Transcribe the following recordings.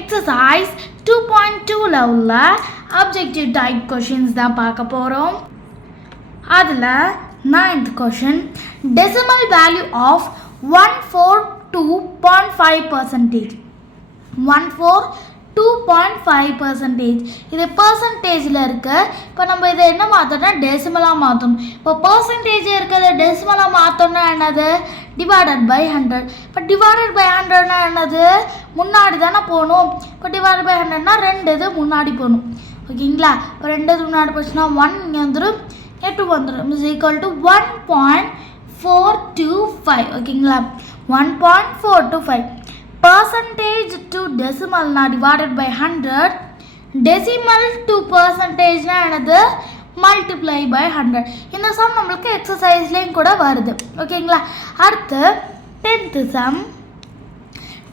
Exercise 2.2ல உள்ள objective type questions தான் பார்க்க போகிறோம். அதில் 9th question, decimal value of 142.5%. 142.5%. இது பர்சன்டேஜில் இருக்கு. இப்போ நம்ம இதை என்ன மாற்றோம்னா டெசிமலாக மாற்றணும். இப்போ பர்சன்டேஜ் இருக்கிறத டெசிமலாக மாற்றோம்னா என்னது, டிவைடட் பை 100. இப்போ டிவைடட் பை 100னா என்னது, முன்னாடி தானே போகணும். இப்போ டிவைடட் பை 100னா 2 இது முன்னாடி போகணும். ஓகேங்களா. இப்போ 2 இது முன்னாடி போச்சுன்னா 1 இங்கே வந்துடும், 8 வந்துடும். Is equal to 1.425. ஓகேங்களா. 1.425. Percentage to decimal na divided by 100. Decimal to percentage na என்னது, multiply by 100. இந்த சம் நம்மளுக்கு எக்ஸசைஸ்லேயும் கூட வருது. ஓகேங்களா. அடுத்து 10th சம்.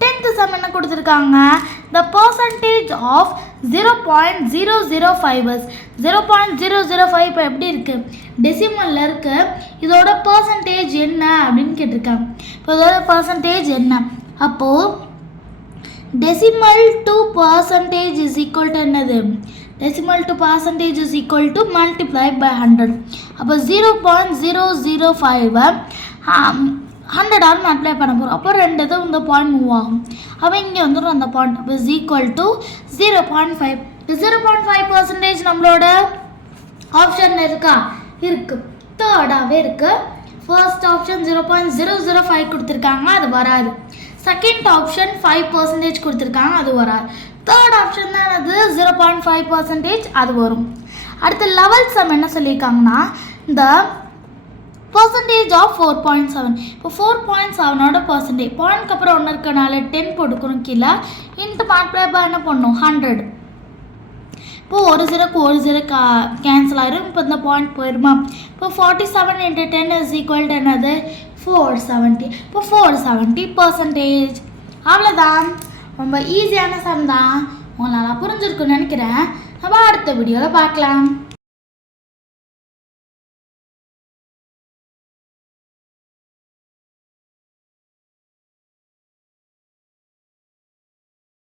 10th சம் என்ன கொடுத்துருக்காங்க, the percentage of 0.005 0.005 இப்போ எப்படி இருக்குது, டெசிமலில் இருக்குது. இதோட பர்சன்டேஜ் என்ன அப்படின்னு கேட்டிருக்காங்க. இப்போ இதோட பர்சன்டேஜ் என்ன, அப்போது decimal to percentage is equal to என்னது, decimal to percentage is equal to multiply by 100. அப்போ 0.005 100ஆல் மல்டிப்ளை பண்ண போகிறோம். அப்போ 2 இது இந்த பாயிண்ட் மூவ் ஆகும். அப்போ இங்கே வந்துடும் அந்த பாயிண்ட். இப்போ இஸ் ஈக்குவல் டு 0.5. 0.5% நம்மளோட ஆப்ஷன் இருக்கா, இருக்குது. தேர்டாகவே இருக்குது. ஃபர்ஸ்ட் ஆப்ஷன் 0.005 கொடுத்துருக்காங்க, அது வராது. செகண்ட் ஆப்ஷன் 5% கொடுத்துருக்காங்க, அது வராது. தேர்ட் ஆப்ஷன் தான் அது 0.5%, அது வரும். அடுத்து 11th சம் என்ன சொல்லியிருக்காங்கன்னா, இந்த பர்சன்டேஜ் ஆஃப் 4.7. இப்போ 4.7ஓட பர்சன்டேஜ் பாயிண்ட்க்கு அப்புறம் ஒன்று இருக்கனால 10 போட்டுக்கணும் கீழே. இன்ட்டு மல்டிப்ளை பை என்ன பண்ணணும், 100. இப்போது ஒரு 0 கேன்சல் ஆயிரும். இப்போ இந்த பாயிண்ட் போயிடுமா. இப்போ 47 × 10 இஸ் ஈக்குவல் டு என்னது, 470. இப்போ 470%. அவ்வளோதான். ரொம்ப ஈஸியான சம் தான். உங்களால் புரிஞ்சிருக்குன்னு நினைக்கிறேன். நம்ம அடுத்த வீடியோவில் பார்க்கலாம்.